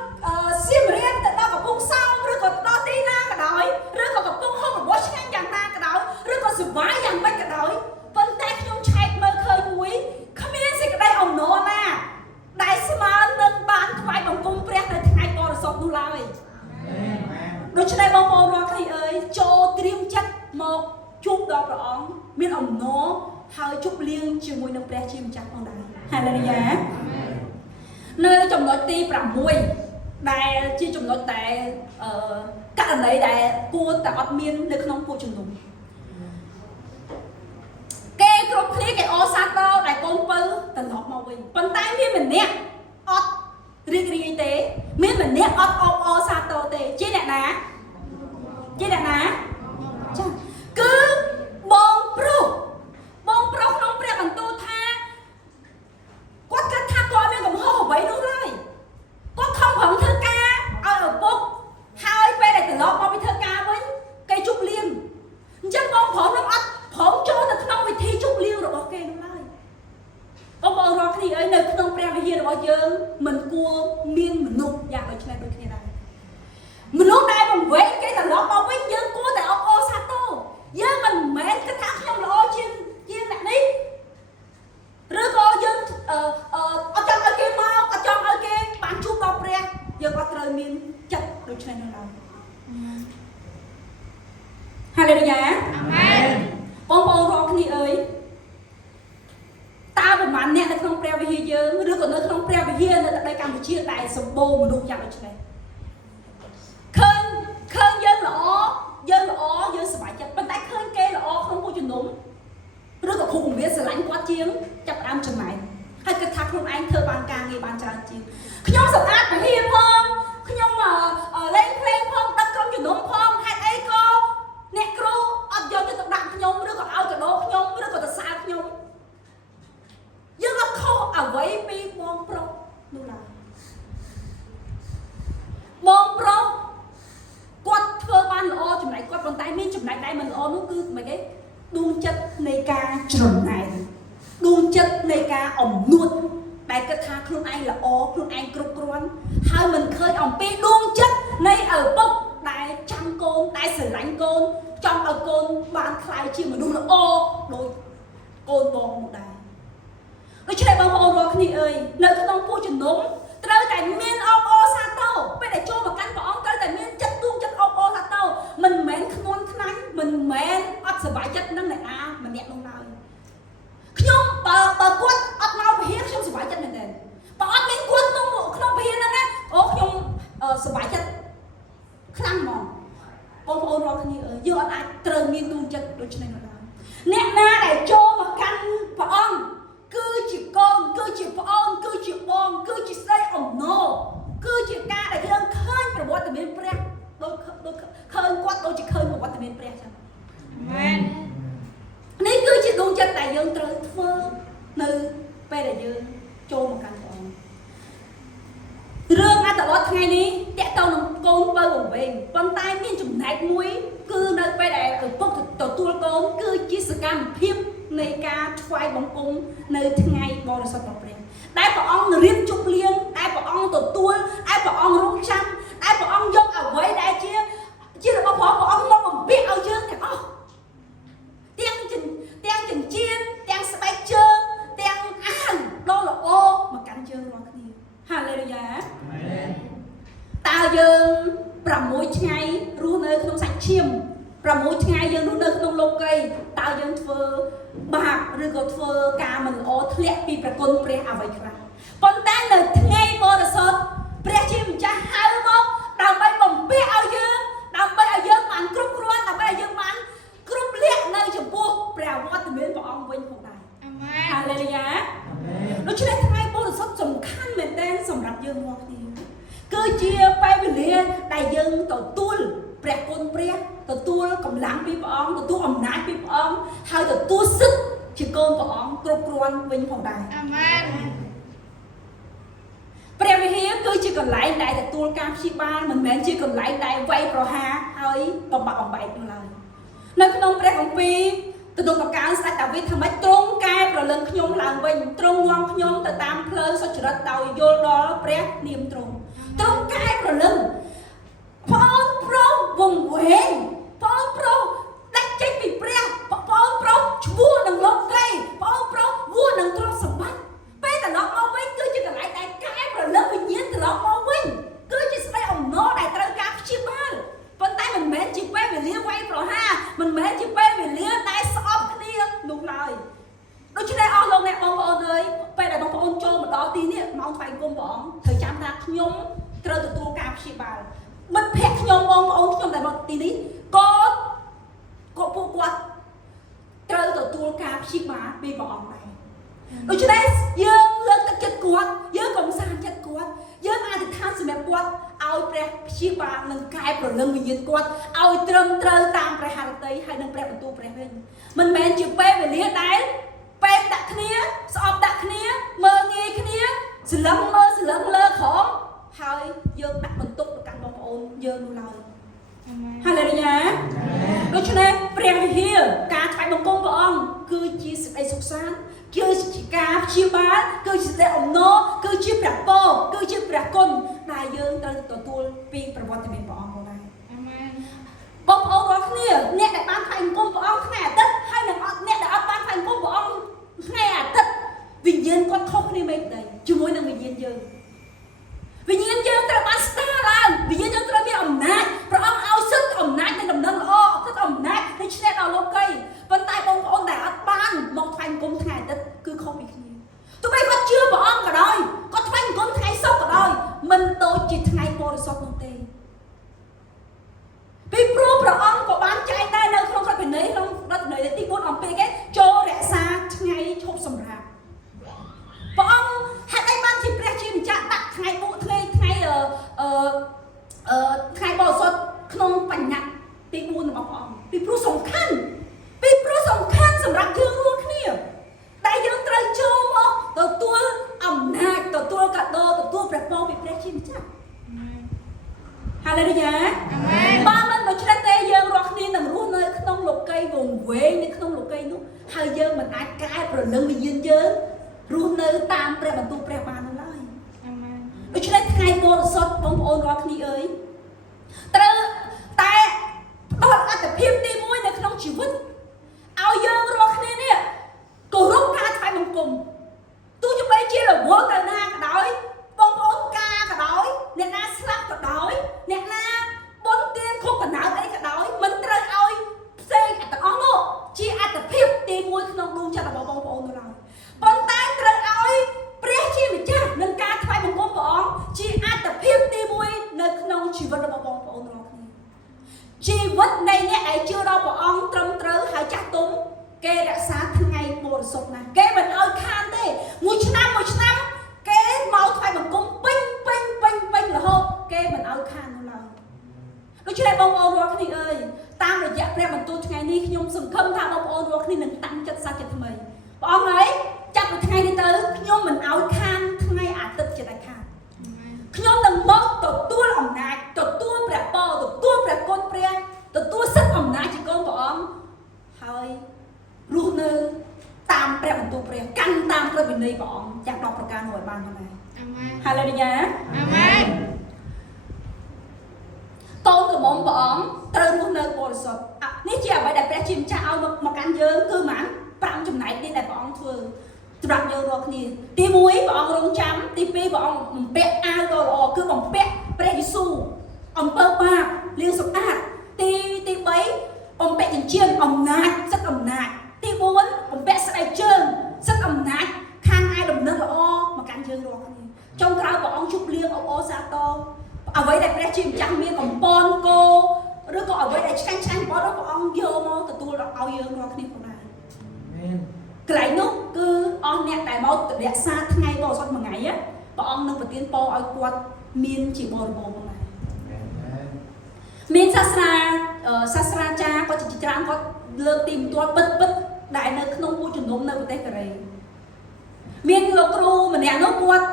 សៀមរាបទៅដល់កំពង់សោមឬក៏ដល់ទីណាក៏ដោយឬក៏កំពុងហូបរបស់ឆ្ងាញ់យ៉ាងណាក៏ដោយឬក៏សុបាយយ៉ាងម៉េចក៏ដោយប៉ុន្តែខ្ញុំឆែកមើលឃើញមួយគ្មានសេចក្តីអំណរណាដែលស្មើនឹងបានថ្វាយបង្គំព្រះនៅថ្ងៃបរិសុទ្ធនោះឡើយដូច្នេះបងប្អូនរាល់គ្នាអើយចូលត្រៀមចិត្តមកជួបដល់ព្រះអង្គមានអំណរហើយជប់លៀងជាមួយនឹងព្រះជាម្ចាស់ផងដែរហាឡេលូយ៉ានៅចំណុចទី6ដែលជាចំណុចដែលករណីដែលគួរតែអត់មាននៅក្នុងពួកជំនុំគេគ្រប់គ្នាគេអសាទរដែលកូនពៅត្រឡប់មកវិញប៉ុន្តែមានម្នាក់អត់រីករាយទេមានម្នាក់អត់អបអរសាទរទេជាអ្នកណាចាគឺបងប្រុសក្នុងព្រះបន្ទូលថាគាត់គិតថាគាត់មានកំហុសអ្វីនោះឡើយគាត់ខំប្រឹងធ្វើការឲ្យឪពុកហើយពេលដែលត្រឡប់មកពីធ្វើការវិញគេជប់លៀងអញ្ចឹងបងប្រុសនឹងអត់ព្រមចូលទៅក្នុងវិធីជប់លៀងរបស់គេនោះឡើយបងប្អូនរាល់គ្នាអើយនៅក្នុងព្រះវិហាររបស់យើងមិនគួរមានមនុស្សយ៉ាងដូចគ្នាដែរមនុស្សដែលបង្វេងគេត្រឡប់មកវិញយើងគួរតែអបអរសាទរយើងមិនមែនគិតថាខ្ញុំល្អជា បូរមនុស្សយ៉ាងដូចនេះឃើញយើងល្អយើងសប្បាយចិត្តប៉ុន្តែឃើញគេល្អក្នុងពួកជំនុំឬក៏គ្រូបង្រៀនស្រឡាញ់គាត់ជាងចាប់ផ្ដើមចំណែកហើយគិតថាខ្លួនឯងធ្វើបានការងារបានច្រើនជាងខ្ញុំសម្អាតពហិផងខ្ញុំលេងភ្លេងផងដឹកក្រុមជំនុំផងហេតុអីក៏អ្នកគ្រូអត់យកទៅដាក់ខ្ញុំឬក៏ឲ្យកដោខ្ញុំឬក៏ទៅសើខ្ញុំយើងអត់ខុសអ្វីពីបងប្រុសនោះឡើយបងប្រុសគាត់ធ្វើបានល្អចំណែកគាត់ប៉ុន្តែមានចំណែកដែលមិនល្អនោះគឺមិនគេដួងចិត្តនៃការចំណែកដួងចិត្តនៃការអំនួតដែលគិតថាខ្លួនឯងល្អខ្លួនឯងគ្រប់គ្រាន់ហើយមិនឃើញអំពីដួងចិត្តនៃឪពុកដែលចាំកូនដែលស្រឡាញ់កូនចង់ឲ្យកូនបានខ្លាយជាមនុស្សល្អដូចកូនបងនោះដែរដូច្នេះបងប្អូនរាល់គ្នាអើយនៅក្នុងពួកជំនុំត្រូវតែមានអបអរសាទរពេលដែលចូលមកកាន់ព្រះអង្គត្រូវតែមានចិត្តដួងចិត្តអបអរសាទរមិនមែនខ្នន់ខ្នាញ់មិនមែនអត់សប្បាយចិត្តនឹងអ្នកអាម្នាក់នោះឡើយខ្ញុំបើគាត់អត់មកវិហារខ្ញុំសប្បាយចិត្តមែនទេបើអត់មានគាត់ក្នុងវិហារហ្នឹងណាអូខ្ញុំសប្បាយចិត្តខ្លាំងហ្មងបងប្អូនរាល់គ្នាអើយយើងអត់អាចត្រូវមានដួងចិត្តដូចនេះនោះឡើយអ្នកណាដែលចូលមកកាន់ព្រះអង្គគឺជាកូនគឺជាប្អូនគឺជាបងគឺជាស្រីអំណរគឺជាការដែលយើងឃើញប្រវត្តិមានព្រះដូចឃើញគាត់ដូចជាឃើញប្រវត្តិមានព្រះចឹងមែននេះគឺជាដួងចិត្តដែលយើងត្រូវធ្វើនៅពេលដែលយើងចូលមកកាន់ព្រះអង្គរឿងអត្តវត្តថ្ងៃនេះតកតនឹងកូនបើវង្វេងប៉ុន្តែមានចំណែកមួយគឺនៅពេលដែលឪពុកទទួលកូនគឺជាសកម្មភាពនៃការថ្វាយបង្គំនៅថ្ងៃបរិសុទ្ធរបស់ព្រះដែលព្រះអង្គរៀបជប់លៀងដែលព្រះអង្គទទួលដែលព្រះអង្គរងចាំដែលព្រះអង្គយកអ្វីដែលជារបស់ព្រះអង្គមកបំពាក់ឲ្យយើងទាំងអស់ទាំងចិញ្ចៀនទាំងស្បែកជើងទាំងអាវដ៏ល្អមកកាន់ជើងរាល់គ្នាហាឡេលូយ៉ាតើយើង6ថ្ងៃរស់នៅក្នុងសាច់ឈាម6ថ្ងៃយើងរស់នៅក្នុងលោកីតើយើងធ្វើបាបឬក៏ធ្វើការមិនល្អធ្លាក់ពីប្រគុណព្រះអ្វីខ្លះប៉ុន្តែនៅថ្ងៃបរិសុទ្ធព្រះជាម្ចាស់ហៅមកដើម្បីបំពាក់ឲ្យយើងដើម្បីឲ្យយើងបានគ្រប់គ្រាន់ដើម្បីឲ្យយើងបានគ្រប់លក្ខនៅចំពោះព្រះវត្តមានព្រះអង្គវិញផងដែរអាមែនហាឡេលូយ៉ាអាមែនដូច្នេះថ្ងៃបរិសុទ្ធសំខាន់មែនទែនសម្រាប់យើងរាល់គ្នាគឺជាពេលវេលាដែលយើងទទួលព្រះគុណព្រះទទួលកម្លាំងពីព្រះអង្គទទួលអំណាចពីព្រះអង្គហើយទទួលសិទ្ធិជាកូនព្រះអង្គគ្រប់គ្រាន់វិញផងដែរអាមែនព្រះវិហារគឺជាកន្លែងដែលទទួលការព្យាបាលមិនមែនជាកន្លែងដែលវាយប្រហារហើយបំបាក់បំបែកនោះឡើយនៅក្នុងព្រះគម្ពីរទំនុកកាលស្ដេចដាវីតថាម៉េចទ្រង់កែប្រលឹងខ្ញុំឡើងវិញទ្រង់នាំខ្ញុំទៅតាមផ្លូវសុចរិតដោយយល់ដល់ព្រះនាមទ្រង់កែប្រលឹងបងប្រុសវង្វេងបងប្រុសដាច់ចេញពីព្រះបងប្រុសឈ្មោះនឹងលោកីបងប្រុសវួរនឹងទ្រព្យសម្បត្តិពេលត្រឡប់មកវិញគឺជាកន្លែងដែលកែប្រលឹងវិញ្ញាណត្រឡប់មកវិញគឺជាស្ដីអំណរដែលត្រូវការព្យាបាលប៉ុន្តែមិនមែនជាពេលវេលាវាយប្រហារមិនមែនជាពេលវេលាដែលស្អប់គ្នានោះឡើយដូច្នេះអស់លោកអ្នកបងប្អូនអើយពេលដែលបងប្អូនចូលមកដល់ទីនេះម៉ោងថ្វាយគុំព្រះអង្គត្រូវចាំថាខ្ញុំត្រូវទទួលការព្យាបាលមិត្តភក្តិខ្ញុំបងប្អូនខ្ញុំដែលមកទីនេះក៏ពួកគាត់ត្រូវទទួលការព្យាបាលពីព្រះអង្គដែរដូច្នេះយើងលើកទឹកចិត្តគាត់យើងកំសាន្តចិត្តគាត់យើងអធិដ្ឋានសម្រាប់គាត់ឲ្យព្រះព្យាបាលនិងកែប្រលឹងវិញ្ញាណគាត់ឲ្យត្រឹមត្រូវតាមព្រះហឫទ័យហើយនឹងព្រះបន្ទូលព្រះវិញមិនមែនជាពេលវេលាដែលពេកដាក់គ្នាស្អប់ដាក់គ្នាមើលងាយគ្នាសន្លឹមមើលសន្លឹមលើក្រោមហើយយើងដាក់បន្ទុកទៅកាន់បងប្អូនយើងនោះឡើយហាឡេលូយ៉ាដូច្នេះព្រះវិហារការថ្វាយបង្គំព្រះអង្គគឺជាសេចក្តីសុខសាន្តគឺជាការព្យាបាលគឺជាសេចក្តីអំណរគឺជាព្រះពរគឺជាព្រះគុណដែលយើងត្រូវទទួលពីប្រវត្តិមានព្រះអង្គផងដែរអាមែនបងប្អូនរាល់គ្នាអ្នកដែលបានថ្វាយបង្គំព្រះអង្គថ្ងៃអាទិត្យហើយនឹងអ្នកដែលអត់បានថ្វាយបង្គំព្រះអង្គថ្ងៃអាទិត្យវិញ្ញាណគាត់ខុសគ្នាមិនដែរជាមួយនឹងវិញ្ញាណយើងវិញ្ញាណយើងត្រូវបានស្ដារឡើងវិញ្ញាណយើងត្រូវមានអំណាចព្រះអង្គឲ្យសិទ្ធិអំណាចនៃដំណឹងល្អសិទ្ធិអំណាចនៃឈ្នះដល់លោកីប៉ុន្តែបងប្អូនដែលអត់បានមកថ្វាយបង្គំថ្ងៃអាទិត្យគឺខុសពីគ្នាទោះបីគាត់ជឿព្រះអង្គក៏ដោយគាត់ថ្វាយបង្គំថ្ងៃសុក្រក៏ដោយមិនត ហើយយើងមិនអាចកែប្រលឹងវិញ្ញាណយើងរស់នៅតាមព្រះបន្ទូលព្រះបាននោះឡើយអាមែនដូច្នេះថ្ងៃបរិសុទ្ធបងប្អូនរាល់គ្នាអើយត្រូវតែផ្ដល់អត្ថភាពទី1នៅក្នុងជីវិតឲ្យយើងរាល់គ្នានេះគោរពការថ្វាយបង្គំទោះបីជារវល់ទៅណាក៏ដោយបងប្អូនការក៏ដោយអ្នកណាស្លាប់ក៏ដោយអ្នកណាបុណ្យទានខុសកណ្ដោអីក៏ដោយមិនត្រូវឲ្យផ្សេងទាំងអស់នោះជាអត្ថភាពទី1ក្នុងដួងចិត្តរបស់បងប្អូននោះឡើយប៉ុន្តែត្រូវឲ្យព្រះជាម្ចាស់នឹងការថ្វាយបង្គំព្រះអង្គជាអត្ថភាពទី1នៅក្នុងជីវិតរបស់បងប្អូនរាល់គ្នាជីវិតនៃអ្នកដែលជឿដល់ព្រះអង្គត្រឹមត្រូវហើយចាស់ទុំគេរក្សាថ្ងៃបរិសុទ្ធណាស់គេមិនឲ្យខានទេមួយឆ្នាំគេមកថ្វាយបង្គំពេញរហូតគេមិនឲ្យខាននោះឡើយដូច្នេះបងប្អូនរាល់គ្នាអើយតាមរយៈព្រះបន្ទូលថ្ងៃនេះខ្ញុំសង្ឃឹមថាបងប្អូនរាល់គ្នានឹងតាំងចិត្តសាច់ចិត្តថ្មីព្រះអង្គហើយចាប់ពីថ្ងៃនេះទៅខ្ញុំមិនឲ្យខានថ្ងៃអាទិត្យជាដាច់ខាតខ្ញុំនឹងមកទទួលអំណាចទទួលព្រះពរទទួលព្រះគុណព្រះទទួលសិទ្ធិអំណាចជាកូនព្រះអង្គហើយរស់នៅតាមព្រះបន្ទូលព្រះកាន់តាមព្រះវិន័យព្រះអង្គទាំង10ប្រការនោះឲ្យបានផងដែរអាមែនហាឡេលូយ៉ាអាមែនកូនក្រមុំព្រះអង្គត្រូវរស់នៅបរិសុទ្ធនេះជាអ្វីដែលព្រះជាម្ចាស់ឲ្យមកកាន់យើងគឺហ្មង5ចំណែកនេះដែលព្រះអង្គធ្វើសម្រាប់យើងរាល់គ្នាទី1ព្រះអង្គរងចាំទី2ព្រះអង្គបំពាក់អាវដ៏ល្អគឺបំពាក់ព្រះយេស៊ូវអំពើបាបលាងសម្អាតទី3បំពាក់ចិញ្ចៀនអំណាចសិទ្ធិអំណាចទី4បំពាក់ស្បែកជើងសិទ្ធិអំណាចខាងឯដំណឹងល្អមកកាន់យើងរាល់គ្នាចុងក្រោយព្រះអង្គជប់លៀងអបអរសាទរអ្វីដែលព្រះជាម្ចាស់មានកំពន់គោឬក៏អ្វីដែលឆ្កាញ់បំផុតព្រះអង្គយកមកទទួលដល់ឲ្យយើងរាល់គ្នាផងដែរមែនកន្លែងនោះគឺអស់អ្នកដែលមករក្សាថ្ងៃបរិសុទ្ធមួយថ្ងៃព្រះអង្គនឹងប្រទានពរឲ្យគាត់មានជាបរិបូរណ៍ផងដែរមានសាស្ត្រាចារ្យគាត់ជាច្រើនគាត់លើកទីបន្ទាត់ពិតដែលនៅក្នុងពួកជំនុំនៅប្រទេសកូរ៉េមានលោកគ្រូម្នាក់នោះគាត់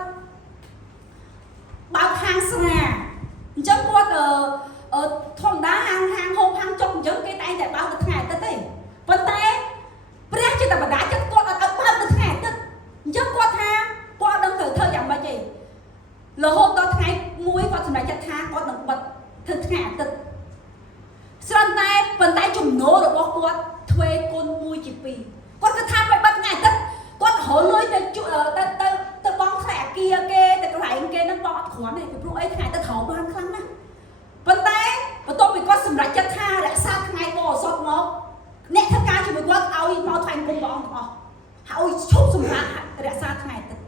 បើកហាងស្រាអញ្ចឹងគាត់ធម្មតាហាងហូបហាងចុកអញ្ចឹងគេតែងតែបើកនៅថ្ងៃអាទិត្យទេប៉ុន្តែព្រះជាតែបណ្ដាចិត្តគាត់អត់ឲ្យបើកនៅថ្ងៃអាទិត្យអញ្ចឹងគាត់ថាគាត់ដឹងត្រូវធ្វើយ៉ាងម៉េចទេរហូតដល់ថ្ងៃមួយគាត់សម្រេចចិត្តថាគាត់នឹងបិទធ្វើថ្ងៃអាទិត្យស្រន់តែប៉ុន្តែចំណូលរបស់គាត់ទ្វេគុណ1ជា2គាត់គិតថាមិនបិទថ្ងៃអាទិត្យគាត់រលុយទៅបងខ្សែអាគារគេទៅកន្លែងគេនឹងបងអត់គ្រាន់ទេពីព្រោះអីថ្ងៃទៅត្រូវបានខ្លាំងណាស់ប៉ុន្តែបន្ទាប់ពីគាត់សម្រេចចិត្តថារក្សាថ្ងៃបរិសុទ្ធមកអ្នកធ្វើការជាមួយគាត់ឲ្យមកថ្វាយបង្គំព្រះអង្គទាំងអស់ហើយឈប់សម្រាប់រក្សាថ្ងៃអាទិត្យ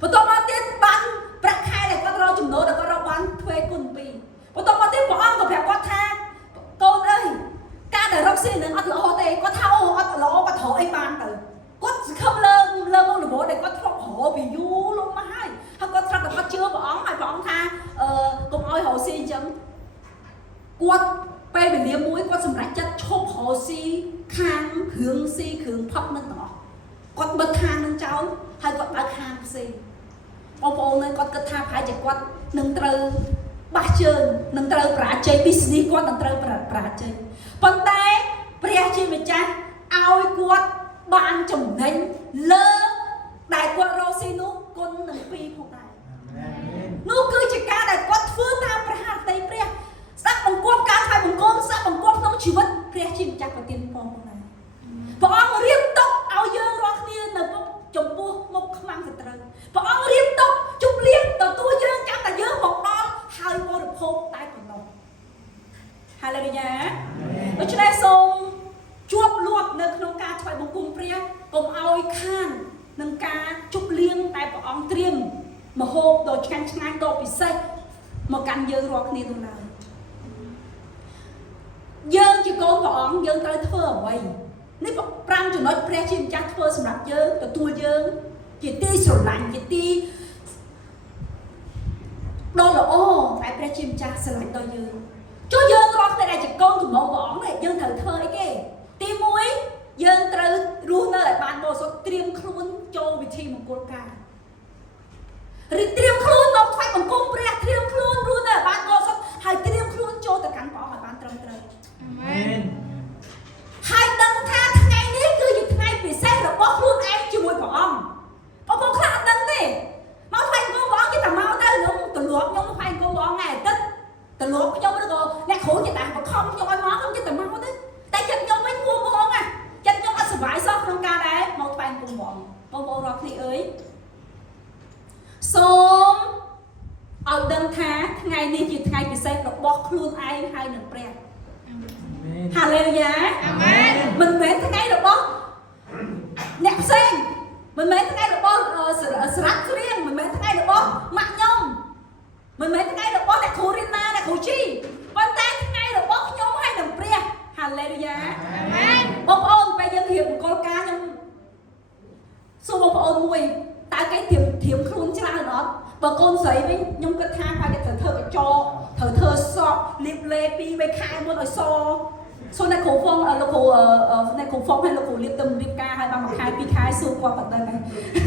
បន្ទាប់មកទៀតបានប្រាក់ខែដែលគាត់រកចំណូលដែលគាត់រកបានទ្វេគុណ2បន្ទាប់មកទៀតព្រះអង្គក៏ប្រាប់គាត់ថាកូនអើយការដែលរកស៊ីនឹងអត់ល្អទេគាត់ថាអូអត់ល្អគាត់ត្រូវអីបានទៅគាត់សង្ឃឹមលើមុខរបរដែលគាត់ធ្លាប់រកពីយូរលុបមកហើយគាត់ស្រាប់តែគាត់ជឿព្រះអង្គហើយព្រះអង្គថាកុំឲ្យរកស៊ីអញ្ចឹងគាត់ពេលវេលាមួយគាត់សម្រេចចិត្តឈប់រកស៊ីខាងគ្រឿងស៊ីគ្រឿងផឹកនឹងទាំងអស់គាត់បិទខាងនឹងចោលហើយគាត់បើកខាងផ្សេងបងប្អូននៅគាត់គិតថាប្រហែលជាគាត់នឹងត្រូវបះជើងនឹងត្រូវបរាជ័យ business គាត់នឹងត្រូវបរាជ័យប៉ុន្តែព្រះជាម្ចាស់ឲ្យគាត់បានចំណេញលើដែលគាត់រកស៊ីនោះគុណនឹង2ផងដែរនោះគឺជាការដែលគាត់ធ្វើតាមព្រះហឫទ័យព្រះស្ដាប់បង្គាប់ការថ្វាយបង្គំស្ដាប់បង្គាប់ក្នុងជីវិតព្រះជាម្ចាស់ប្រទានពរផងដែរព្រះអង្គរៀបទុកឲ្យយើងរាល់គ្នានៅចំពោះមុខខ្មាំងសត្រូវព្រះអង្គរៀបទុកជប់លៀងទទួលយើងចាំតែយើងមកដល់ហើយបរិភោគតែប៉ុណ្ណោះហាឡេលូយ៉ាដូច្នេះសូមជាប់លាប់នៅក្នុងការថ្វាយបង្គំព្រះកុំឲ្យខាននឹងការជប់លៀងតែព្រះអង្គត្រៀមមហូបដ៏ឆ្ងាញ់ដ៏ពិសេសមកកាន់យើងរាល់គ្នានោះឡើយយើងជាកូនព្រះអង្គយើងត្រូវធ្វើអ្វីនេះ5ចំណុចព្រះជាម្ចាស់ធ្វើសម្រាប់យើងទទួលយើងជាទីស្រឡាញ់ជាទីដ៏ល្អតែព្រះជាម្ចាស់ស្រឡាញ់ដល់យើងចុះយើងរាល់គ្នាដែលជាកូនកំណងព្រះអង្គនេះយើងត្រូវធ្វើអីគេទី1យើងត្រូវរស់នៅឲ្យបានបរិសុទ្ធត្រៀមខ្លួនចូលវិធីមង្គលការឬត្រៀមខ្លួនមកថ្វាយបង្គំព្រះត្រៀមខ្លួនរស់នៅឲ្យបានបរិសុទ្ធហើយត្រៀមខ្លួនចូលទៅកាន់ព្រះអង្គឲ្យបានត្រឹមត្រូវអាមែនហើយដឹងថាថ្ងៃនេះគឺជាថ្ងៃ សបាយសោះក្នុងការដែរមកថ្វាយគុំបងប្អូនរាល់គ្នាអើយសូមឲ្យដឹងថាថ្ងៃនេះជាថ្ងៃពិសេសរបស់ខ្លួនឯងហើយនឹងព្រះហាឡេលូយ៉ាអាមែនមិនមែនថ្ងៃរបស់អ្នកផ្សេងមិនមែនថ្ងៃរបស់ស្រាប់គ្រៀងមិនមែនថ្ងៃរបស់ម៉ាក់ខ្ញុំមិនមែនថ្ងៃរបស់អ្នកគ្រូរៀនណាអ្នកគ្រូជីប៉ុន្តែថ្ងៃរបស់ខ្ញុំហើយនឹងព្រះហាឡេលូយ៉ាអាមែនបងប្អូនពេលយើងរៀបមង្គលការខ្ញុំសួរបងប្អូនមួយតើគេធៀមខ្លួនច្រើនអត់បើកូនស្រីវិញខ្ញុំគិតថាគាត់ត្រូវធ្វើកញ្ចក់ត្រូវធ្វើសក់លាបលេ2 3ខែមុនឲ្យសសួរអ្នកគ្រូហ្វុងលោកគ្រូអ្នកគ្រូហ្វុងហើយលោកគ្រូលាបទៅរៀបការហើយបាន1ខែ2ខែសួរគាត់បាត់ទៅហើយ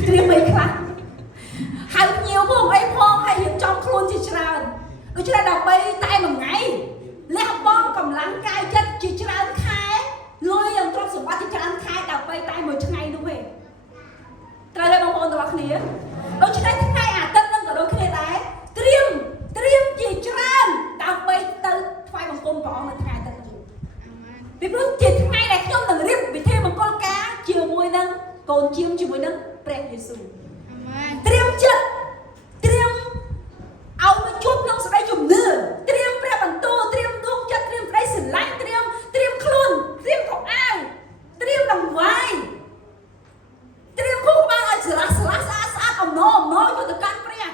ត្រៀមអីខ្លះហើយញៀវផងអីផងហើយរៀបចំខ្លួនជាច្រើនដូច្នេះដើម្បីតែមួយថ្ងៃលះបង់កម្លាំងកាយចិត្តជាច្រើនខែលុយយ៉ាងទ្រព្យសម្បត្តិជាច្រើនខែដើម្បីតែមួយថ្ងៃនោះទេត្រូវទេបងប្អូនទាំងអស់គ្នាដូច្នេះថ្ងៃអាទិត្យនឹងក៏ដូចគ្នាដែរត្រៀមជាច្រើនដើម្បីទៅថ្វាយបង្គំព្រះអង្គនៅថ្ងៃអាទិត្យនោះពីព្រោះជាថ្ងៃដែលខ្ញុំនឹងរៀបពិធីមង្គលការជាមួយនឹងកូនជាមជាមួយនឹងព្រះយេស៊ូវត្រៀមចិត្តត្រៀមឲ្យមកជួបក្នុងសេចក្តីជំនឿត្រៀមព្រះបន្ទូលត្រៀមដួងចិត្តត្រៀមក្តីស្រឡាញ់ត្រៀមខ្លួនត្រៀមខោអាវត្រៀមដង្វាយត្រៀមគូក្បាលឲ្យស្រឡះស្អាតអំណយកទៅកាន់ព្រះ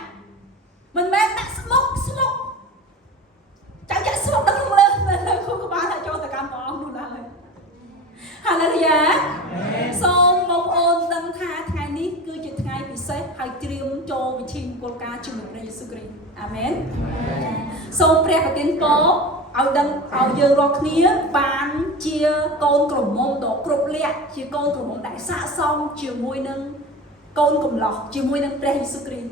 មិនមែនដាក់ស្មុកចាំចាក់ស្មុកដល់ក្នុងលើគូក្បាលឲ្យចូលទៅកាន់ព្រះអង្គនោះដែរហាឡេលូយ៉ាសូមបងប្អូនដឹងថាថ្ងៃនេះគឺជាថ្ងៃពិសេសហើយត្រៀមចូលពិធីមង្គលការជាមួយព្រះយេស៊ូវគ្រីស្ទអាមែនសូមព្រះប្រទានពរឲ្យដឹងឲ្យយើងរាល់គ្នាបានជាកូនក្រមុំដ៏គ្រប់លក្ខជាកូនក្រមុំដែលស័ក្តិសមជាមួយនឹងកូនកំឡោះជាមួយនឹងព្រះយេស៊ូវគ្រីស្ទ